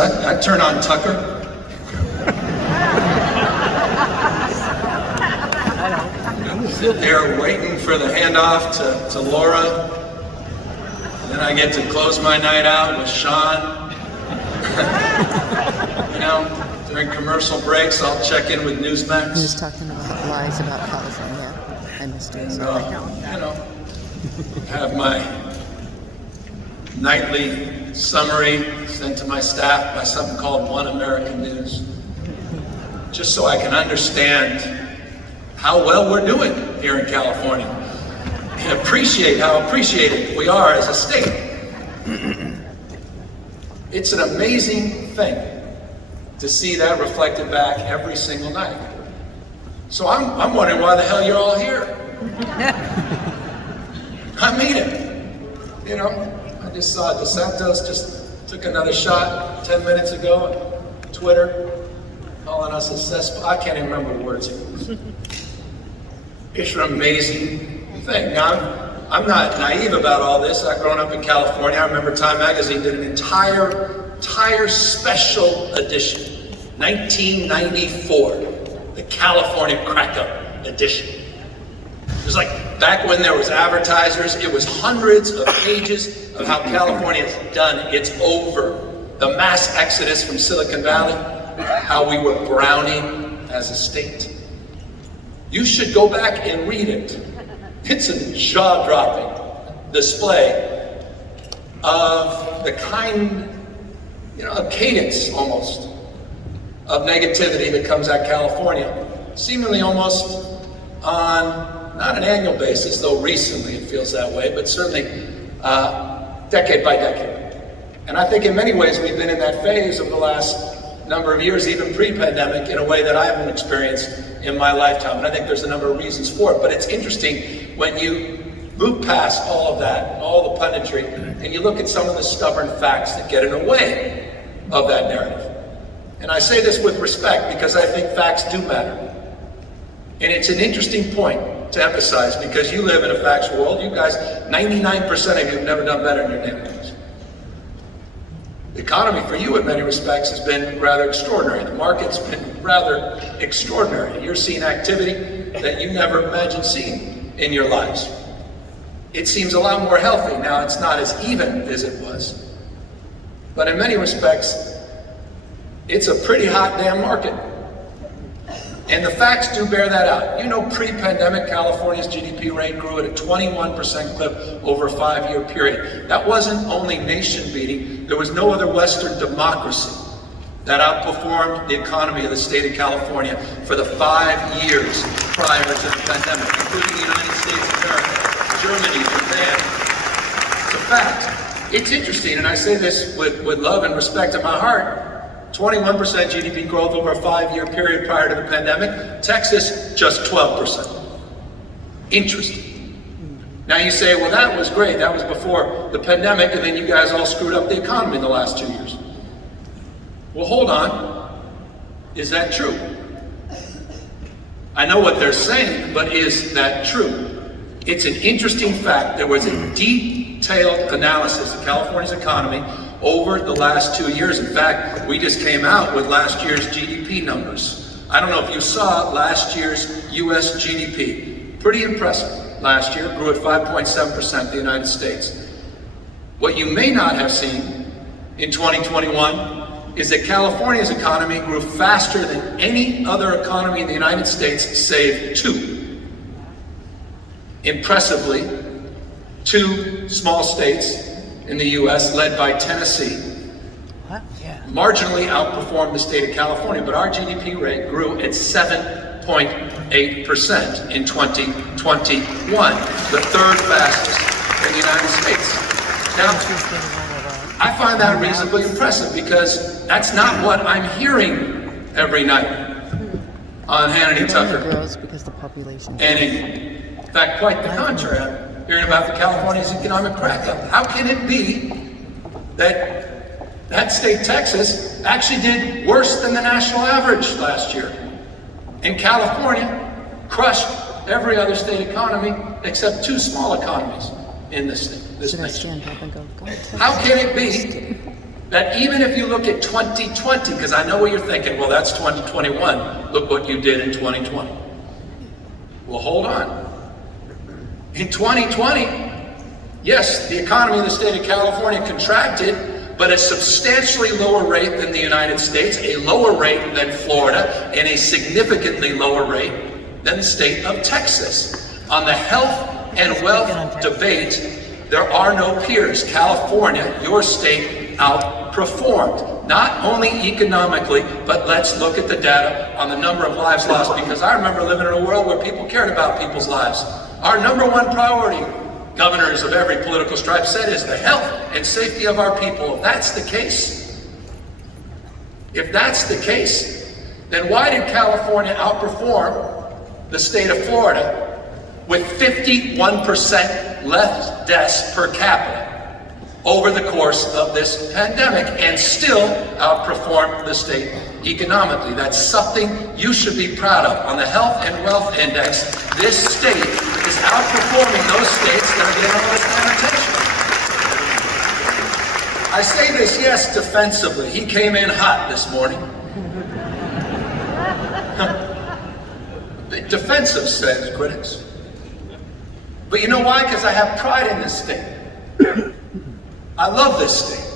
I'd turn on Tucker. Sit there waiting for the handoff to Laura. Then I get to close my night out with Sean. You know, during commercial breaks, I'll check in with Newsmax. He was talking about lies about California. I missed it. Sorry. You know, have my nightly summary sent to my staff by something called One American News, just so I can understand how well we're doing here in California and appreciate how appreciated we are as a state. It's an amazing thing to see that reflected back every single night. So I'm wondering why the hell you're all here. I mean it. You know, I just saw DeSantis just took another shot 10 minutes ago on Twitter, calling us a cesspool. I can't even remember the words he used. It's an amazing thing. Now, I'm not naive about all this. I've grown up in California. I remember Time Magazine did an entire special edition, 1994, the California Crack-Up edition. It was like back when there was advertisers. It was hundreds of pages of how California has done. It's over. The mass exodus from Silicon Valley, how we were browning as a state. You should go back and read it. It's a jaw-dropping display of the kind, you know, a cadence almost of negativity that comes at California, seemingly almost on not an annual basis, though recently it feels that way, but certainly decade by decade. And I think in many ways we've been in that phase of the last number of years, even pre-pandemic, in a way that I haven't experienced in my lifetime. And I think there's a number of reasons for it. But it's interesting when you move past all of that, all the punditry, and you look at some of the stubborn facts that get in the way of that narrative. And I say this with respect because I think facts do matter. And it's an interesting point to emphasize because you live in a facts world. You guys, 99% of you have never done better in your neighborhoods. The economy for you in many respects has been rather extraordinary. The market's been rather extraordinary. You're seeing activity that you never imagined seeing in your lives. It seems a lot more healthy. Now, it's not as even as it was. But in many respects, it's a pretty hot damn market. And the facts do bear that out. You know, pre-pandemic, California's GDP rate grew at a 21% clip over a 5-year period. That wasn't only nation-beating. There was no other Western democracy that outperformed the economy of the state of California for the 5 years prior to the pandemic, including the United States of America, Germany, Japan. It's a fact. It's interesting, and I say this with love and respect in my heart. 21% GDP growth over a 5-year period prior to the pandemic. Texas, just 12%. Interesting. Now you say, well, that was great. That was before the pandemic, and then you guys all screwed up the economy in the last 2 years. Well, hold on. Is that true? I know what they're saying, but is that true? It's an interesting fact. There was a detailed analysis of California's economy over the last 2 years. In fact, we just came out with last year's GDP numbers. I don't know if you saw last year's US GDP. Pretty impressive. Last year grew at 5.7% in the United States. What you may not have seen in 2021 is that California's economy grew faster than any other economy in the United States, save two. Impressively, two small states in the U.S., led by Tennessee, marginally outperformed the state of California, but our GDP rate grew at 7.8% in 2021, the third fastest in the United States. Now, I find that reasonably impressive because that's not what I'm hearing every night on Hannity Tucker. And in fact, quite the contrary. I'm hearing about the California's economic crack-up. How can it be that state, Texas, actually did worse than the national average last year? And California crushed every other state economy except two small economies in this nation. How can it be that even if you look at 2020, because I know what you're thinking, well, that's 2021, look what you did in 2020. Well, hold on. In 2020, yes, the economy in the state of California contracted, but a substantially lower rate than the United States, a lower rate than Florida, and a significantly lower rate than the state of Texas. On the health and wealth debate, there are no peers. California, your state, outperformed. Not only economically, but let's look at the data on the number of lives lost, because I remember living in a world where people cared about people's lives. Our number one priority, governors of every political stripe said, is the health and safety of our people. If that's the case, then why did California outperform the state of Florida with 51% less deaths per capita over the course of this pandemic and still outperform the state economically? That's something you should be proud of. On the Health and Wealth Index, this state is outperforming those states that are getting all this kind of attention. I say this, yes, defensively. He came in hot this morning. Defensive, says critics. But you know why? Because I have pride in this state. I love this state.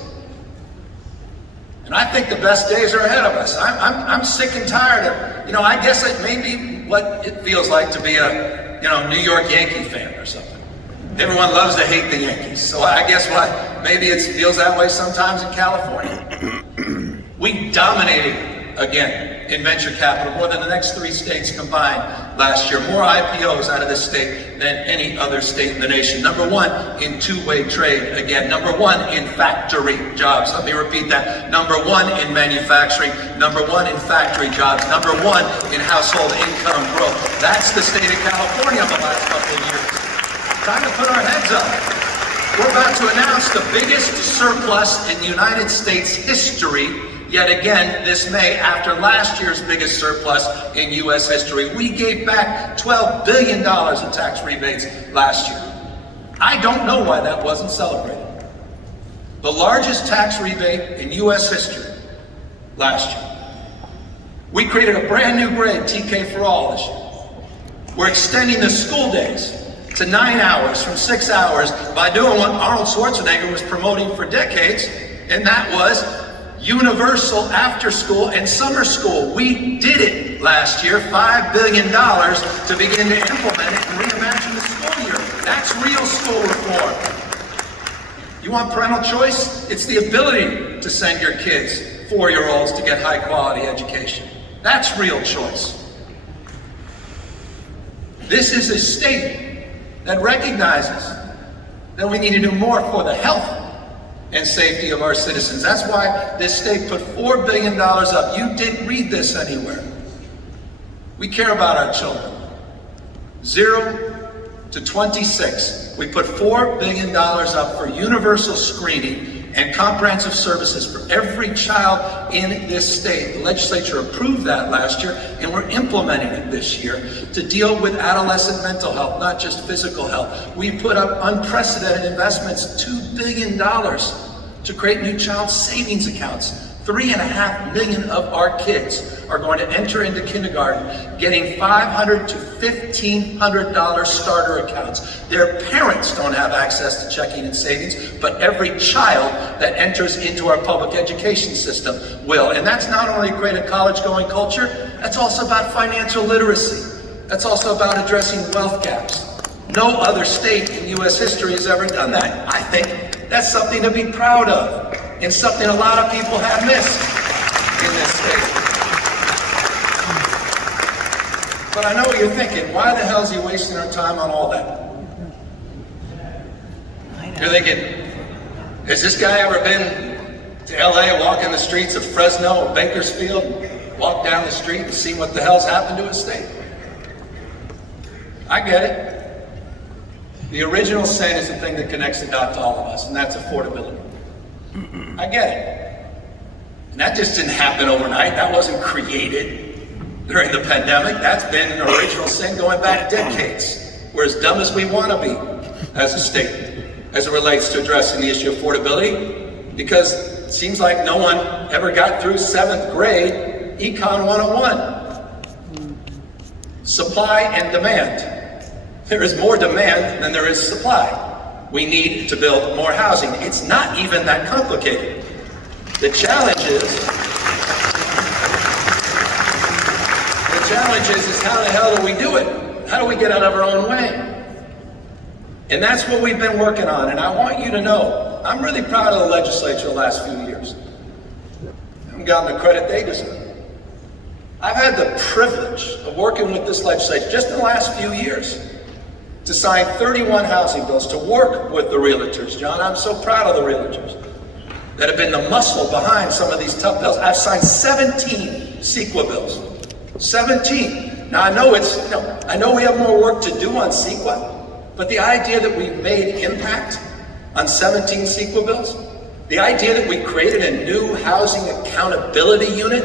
And I think the best days are ahead of us. I'm sick and tired of, I guess it may be what it feels like to be a, New York Yankee fan or something. Everyone loves to hate the Yankees. So I guess maybe it feels that way sometimes in California. We dominated again in venture capital, more than the next 3 states combined last year. More IPOs out of this state than any other state in the nation. Number 1 in two-way trade again. Number 1 in factory jobs. Let me repeat that. Number 1 in manufacturing. Number 1 in factory jobs. Number 1 in household income growth. That's the state of California in the last couple of years. Time to put our heads up. We're about to announce the biggest surplus in United States history yet again this May, after last year's biggest surplus in U.S. history. We gave back $12 billion in tax rebates last year. I don't know why that wasn't celebrated. The largest tax rebate in U.S. history last year. We created a brand new grade, TK for All, this year. We're extending the school days to 9 hours from 6 hours by doing what Arnold Schwarzenegger was promoting for decades, and that was universal after school and summer school. We did it last year, $5 billion to begin to implement it and reimagine the school year. That's real school reform. You want parental choice? It's the ability to send your kids, 4-year-olds, to get high quality education. That's real choice. This is a state that recognizes that we need to do more for the health and safety of our citizens. That's why this state put $4 billion up. You didn't read this anywhere. We care about our children. 0 to 26. We put $4 billion up for universal screening and comprehensive services for every child in this state. The legislature approved that last year, and we're implementing it this year to deal with adolescent mental health, not just physical health. We put up unprecedented investments, $2 billion to create new child savings accounts. 3.5 million of our kids are going to enter into kindergarten getting $500 to $1,500 starter accounts. Their parents don't have access to checking and savings, but every child that enters into our public education system will. And that's not only create a college-going culture, that's also about financial literacy. That's also about addressing wealth gaps. No other state in U.S. history has ever done that. I think that's something to be proud of, and something a lot of people have missed in this state. But I know what you're thinking. Why the hell is he wasting our time on all that? You're thinking, has this guy ever been to LA, walking the streets of Fresno or Bakersfield, walk down the street and see what the hell's happened to his state? I get it. The original sin is the thing that connects the dot to all of us, and that's affordability. I get it. And that just didn't happen overnight. That wasn't created during the pandemic. That's been an original sin going back decades. We're as dumb as we want to be as a state as it relates to addressing the issue of affordability, because it seems like no one ever got through 7th grade Econ 101. Supply and demand. There is more demand than there is supply. We need to build more housing. It's not even that complicated. The challenge is how the hell do we do it? How do we get out of our own way? And that's what we've been working on. And I want you to know, I'm really proud of the legislature the last few years. I haven't gotten the credit they deserve. I've had the privilege of working with this legislature just in the last few years to sign 31 housing bills, to work with the Realtors. John, I'm so proud of the Realtors that have been the muscle behind some of these tough bills. I've signed 17 CEQA bills. 17. Now I know we have more work to do on CEQA, but the idea that we've made impact on 17 CEQA bills, the idea that we created a new housing accountability unit,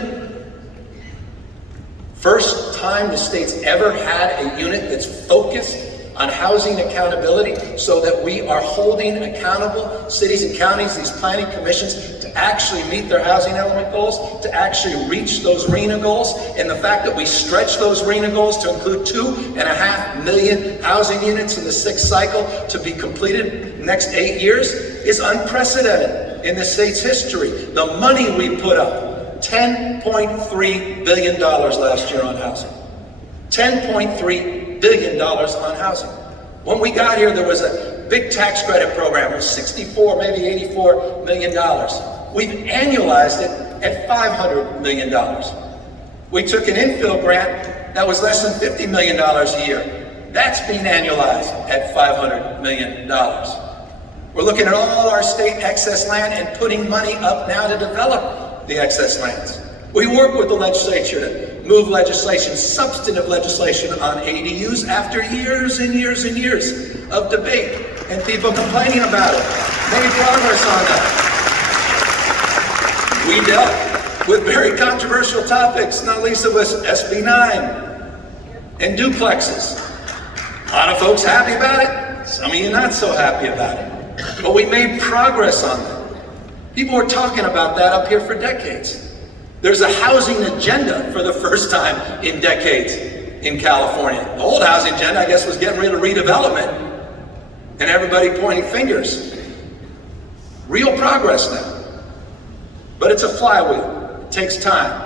first time the state's ever had a unit that's focused on housing accountability, so that we are holding accountable cities and counties, these planning commissions, to actually meet their housing element goals, to actually reach those RHNA goals. And the fact that we stretch those RHNA goals to include 2.5 million housing units in the 6th cycle to be completed in the next 8 years is unprecedented in the state's history. The money we put up, $10.3 billion last year on housing. $10.3 billion on housing. When we got here, there was a big tax credit program. It was $64, maybe $84 million. We've annualized it at $500 million. We took an infill grant that was less than $50 million a year. That's being annualized at $500 million. We're looking at all our state excess land and putting money up now to develop the excess lands. We work with the legislature to move legislation, substantive legislation on ADUs after years and years and years of debate and people complaining about it. Made progress on that. We dealt with very controversial topics, not least of us SB 9 and duplexes. A lot of folks happy about it, some of you not so happy about it. But we made progress on that. People were talking about that up here for decades. There's a housing agenda for the first time in decades in California. The old housing agenda, I guess, was getting rid of redevelopment and everybody pointing fingers. Real progress now. But it's a flywheel. It takes time.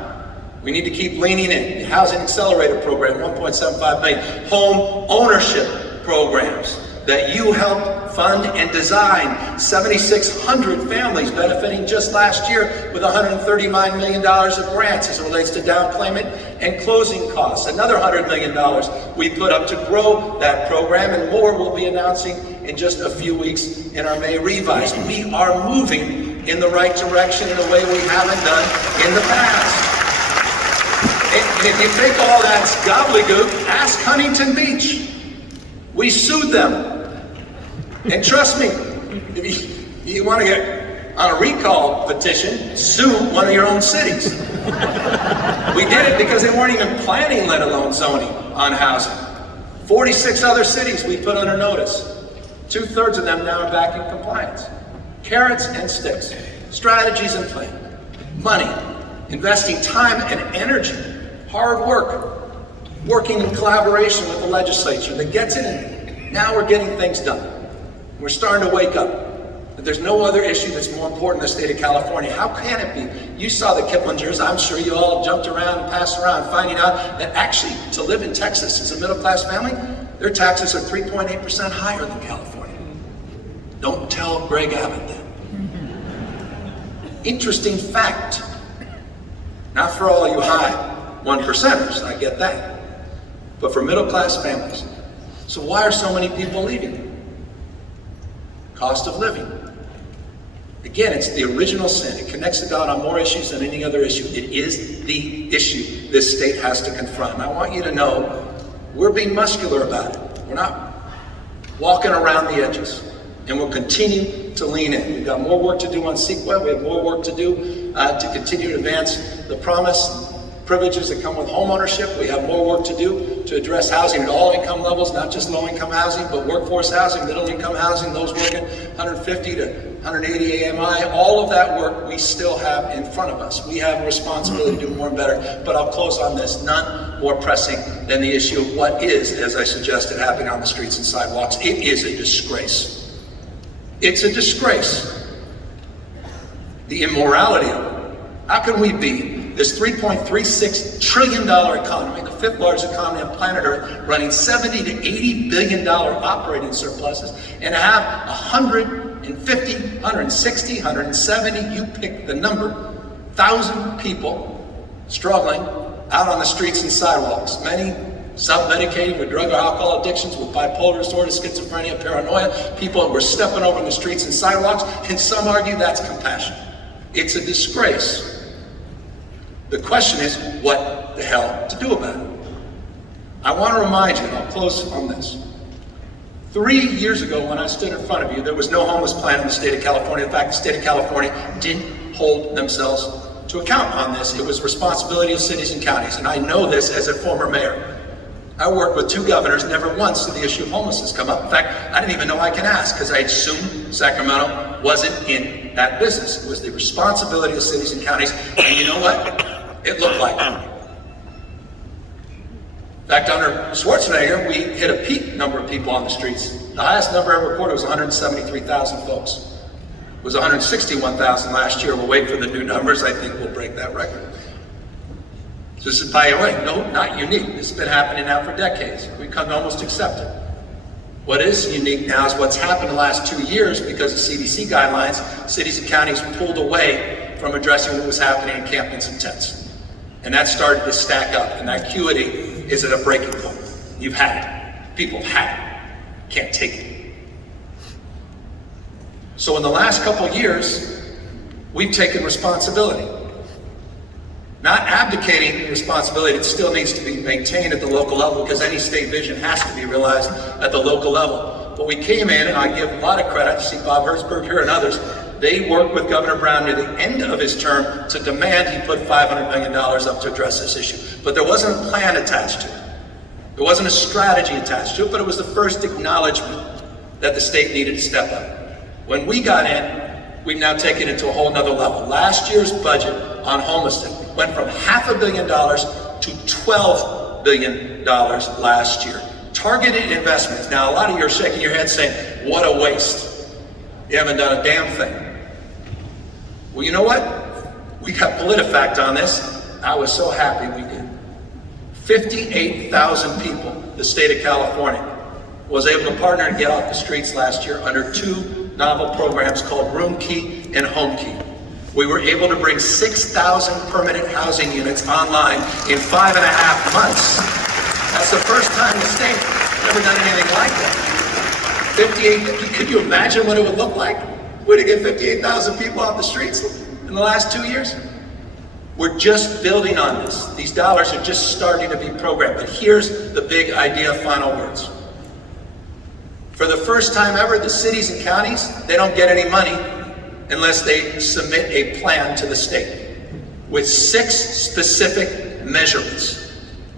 We need to keep leaning in. The Housing Accelerator Program, $1.75 billion. Home ownership programs that you helped fund and design. 7,600 families benefiting just last year with $139 million of grants as it relates to down payment and closing costs. Another $100 million we put up to grow that program, and more we'll be announcing in just a few weeks in our May revise. We are moving in the right direction in a way we haven't done in the past. And if you think all that's gobbledygook, ask Huntington Beach. We sued them. And trust me, if you want to get on a recall petition, sue one of your own cities. We did it because they weren't even planning, let alone zoning, on housing. 46 other cities we put under notice. 2/3 of them now are back in compliance. Carrots and sticks, strategies in play, money, investing time and energy, hard work, working in collaboration with the legislature that gets it in. Now we're getting things done. We're starting to wake up. That there's no other issue that's more important in the state of California. How can it be? You saw the Kiplingers. I'm sure you all jumped around and passed around finding out that actually to live in Texas as a middle-class family, their taxes are 3.8% higher than California. Don't tell Greg Abbott that. Interesting fact. Not for all you high 1%ers, I get that. But for middle-class families. So why are so many people leaving? Cost of living. Again, it's the original sin. It connects to God on more issues than any other issue. It is the issue this state has to confront. And I want you to know we're being muscular about it. We're not walking around the edges. And we'll continue to lean in. We've got more work to do on CEQA. We have more work to do to continue to advance the promise, privileges that come with homeownership. We have more work to do to address housing at all income levels, not just low-income housing, but workforce housing, middle-income housing, those working 150 to 180 AMI, all of that work we still have in front of us. We have a responsibility to do more and better, but I'll close on this. None more pressing than the issue of what is, as I suggested, happening on the streets and sidewalks. It is a disgrace. It's a disgrace. The immorality of it. How can we be this $3.36 trillion economy, the fifth largest economy on planet Earth, running $70 to $80 billion operating surpluses, and have 150, 160, 170, you pick the number, 1,000 people struggling out on the streets and sidewalks, many self-medicating with drug or alcohol addictions, with bipolar disorder, schizophrenia, paranoia, people that were stepping over in the streets and sidewalks, and some argue that's compassion. It's a disgrace. The question is, what the hell to do about it? I want to remind you, and I'll close on this. 3 years ago, when I stood in front of you, there was no homeless plan in the state of California. In fact, the state of California didn't hold themselves to account on this. It was responsibility of cities and counties, and I know this as a former mayor. I worked with 2 governors, never once did the issue of homelessness come up. In fact, I didn't even know I can ask, because I assumed Sacramento wasn't in that business. It was the responsibility of cities and counties, and you know what? It looked like it. In fact, under Schwarzenegger, we hit a peak number of people on the streets. The highest number ever recorded was 173,000 folks. It was 161,000 last year. We'll wait for the new numbers. I think we'll break that record. This is, by the way, no, not unique. This has been happening now for decades. We've come to almost accept it. What is unique now is what's happened the last 2 years because of CDC guidelines. Cities and counties pulled away from addressing what was happening in encampments and tents. And that started to stack up, and that acuity is at a breaking point. You've had it. People have had it. Can't take it. So in the last couple of years, we've taken responsibility. Not abdicating responsibility, it still needs to be maintained at the local level because any state vision has to be realized at the local level. But we came in, and I give a lot of credit, see Bob Hertzberg here and others, they worked with Governor Brown near the end of his term to demand he put $500 million up to address this issue. But there wasn't a plan attached to it. There wasn't a strategy attached to it, but it was the first acknowledgement that the state needed to step up. When we got in, we've now taken it to a whole nother level. Last year's budget on homelessness went from $500 million to $12 billion last year. Targeted investments. Now, a lot of you are shaking your head saying, what a waste. You haven't done a damn thing. Well, you know what? We got PolitiFact on this. I was so happy we did. 58,000 people, the state of California, was able to partner and get off the streets last year under 2 novel programs called Room Key and Home Key. We were able to bring 6,000 permanent housing units online in 5.5 months. That's the first time the state ever done anything like that. 58, could you imagine what it would look like? Would it get 58,000 people off the streets in the last 2 years? We're just building on this. These dollars are just starting to be programmed. But here's the big idea, final words. For the first time ever, the cities and counties, they don't get any money unless they submit a plan to the state with 6 specific measurements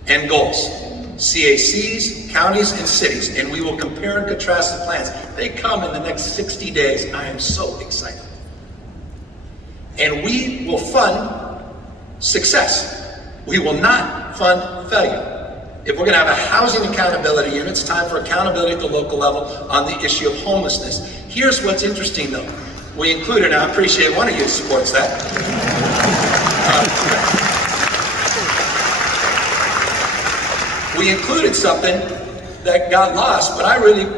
and goals. CACs, counties, and cities, and we will compare and contrast the plans. They come in the next 60 days. I am so excited. And we will fund success. We will not fund failure. If we're going to have a housing accountability unit, it's time for accountability at the local level on the issue of homelessness. Here's what's interesting though. We included, and I appreciate one of you supports that. We included something that got lost, but I believe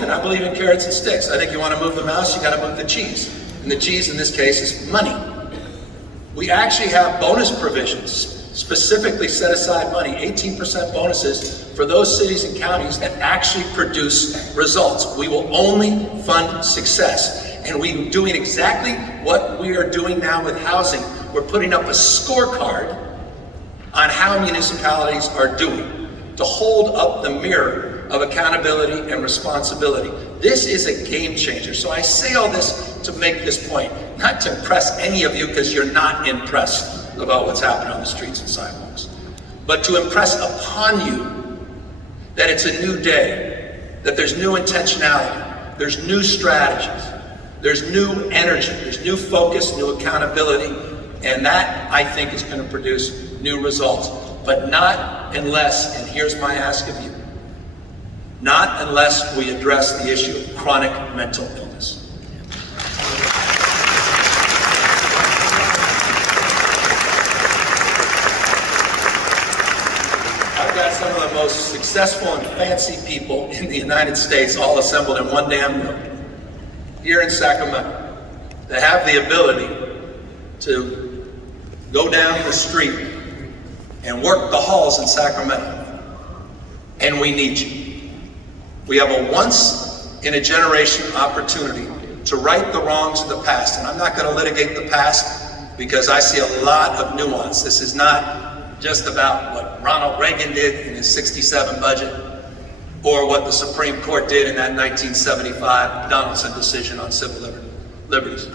in. I believe in carrots and sticks. I think you want to move the mouse, you got to move the cheese. And the cheese in this case is money. We actually have bonus provisions, specifically set aside money, 18% bonuses for those cities and counties that actually produce results. We will only fund success. And we're doing exactly what we are doing now with housing. We're putting up a scorecard on how municipalities are doing to hold up the mirror of accountability and responsibility. This is a game changer. So I say all this to make this point, not to impress any of you because you're not impressed about what's happening on the streets and sidewalks, but to impress upon you that it's a new day, that there's new intentionality, there's new strategies, There's new energy, there's new focus, new accountability, and that, I think, is going to produce new results. But not unless, and here's my ask of you, not unless we address the issue of chronic mental illness. I've got some of the most successful and fancy people in the United States all assembled in one damn room here in Sacramento that have the ability to go down the street and work the halls in Sacramento. And we need you. We have a once-in-a-generation opportunity to right the wrongs of the past. And I'm not going to litigate the past because I see a lot of nuance. This is not just about what Ronald Reagan did in his '67 budget or what the Supreme Court did in that 1975 Donaldson decision on civil liberties.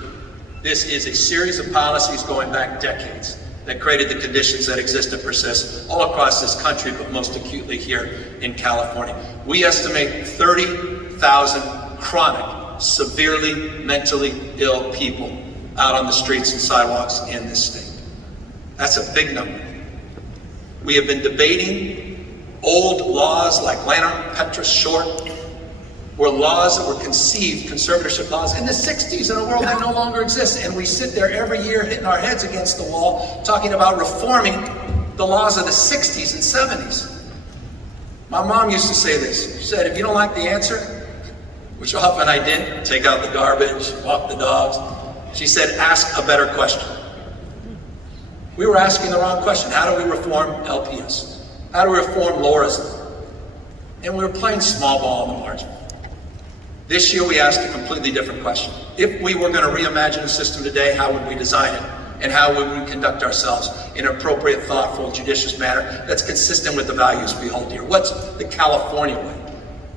This is a series of policies going back decades that created the conditions that exist and persist all across this country, but most acutely here in California. We estimate 30,000 chronic, severely mentally ill people out on the streets and sidewalks in this state. That's a big number. We have been debating old laws like Lanham Petrus Short, were laws that were conceived, conservatorship laws, in the 60s in a world that no longer exists. And we sit there every year hitting our heads against the wall, talking about reforming the laws of the 60s and 70s. My mom used to say this. She said, if you don't like the answer, which often I did, take out the garbage, walk the dogs, she said, ask a better question. We were asking the wrong question. How do we reform LPS? How do we reform Laura's? And we were playing small ball on the margin. This year we asked a completely different question. If we were going to reimagine the system today, how would we design it? And how would we conduct ourselves in an appropriate, thoughtful, judicious manner that's consistent with the values we hold dear? What's the California way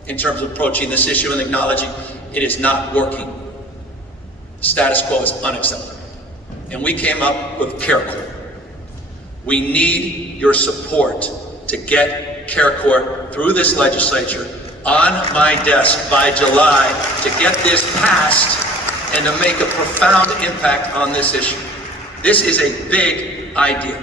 in terms of approaching this issue and acknowledging it is not working? The status quo is unacceptable. And we came up with CareCourt. We need your support to get CareCourt through this legislature on my desk by July to get this passed and to make a profound impact on this issue. This is a big idea.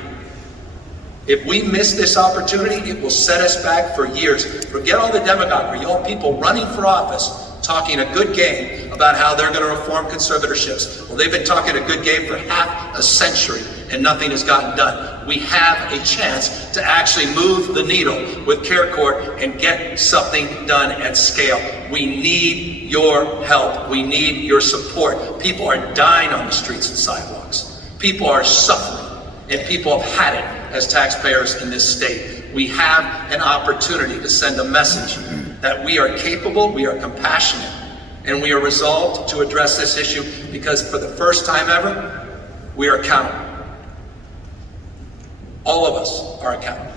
If we miss this opportunity, it will set us back for years. Forget all the demagoguery, all people running for office talking a good game about how they're going to reform conservatorships. Well, they've been talking a good game for half a century and nothing has gotten done. We have a chance to actually move the needle with CareCourt and get something done at scale. We need your help. We need your support. People are dying on the streets and sidewalks. People are suffering, and people have had it as taxpayers in this state. We have an opportunity to send a message that we are capable, we are compassionate, and we are resolved to address this issue because for the first time ever, we are accountable. All of us are accountable.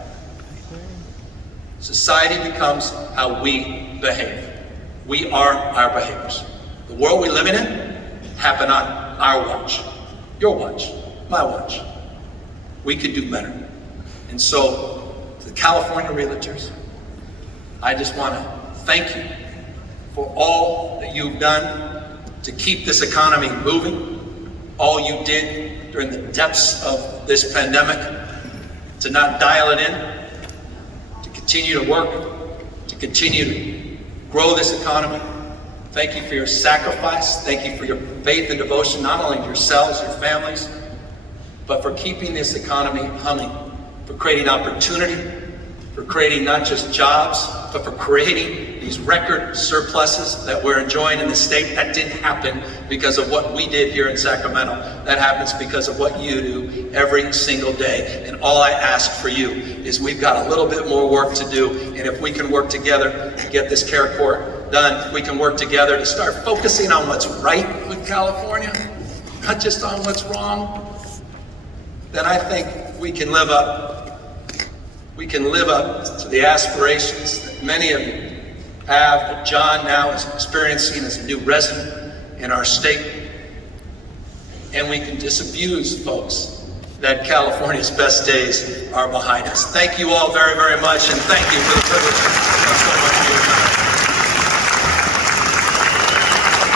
Society becomes how we behave. We are our behaviors. The world we live in happened on our watch, your watch, my watch. We could do better. And so, to the California Realtors, I just want to thank you for all that you've done to keep this economy moving, all you did during the depths of this pandemic, to not dial it in, to continue to work, to continue to grow this economy. Thank you for your sacrifice. Thank you for your faith and devotion, not only to yourselves, your families, but for keeping this economy humming, for creating opportunity, for creating not just jobs, but for creating these record surpluses that we're enjoying in the state. That didn't happen because of what we did here in Sacramento. That happens because of what you do every single day. And all I ask for you is we've got a little bit more work to do. And if we can work together to get this CareCourt done, we can work together to start focusing on what's right with California, not just on what's wrong, then I think we can live up to the aspirations that many of you have, that John now is experiencing as a new resident in our state. And we can disabuse folks that California's best days are behind us. Thank you all very, very much, and thank you for the privilege.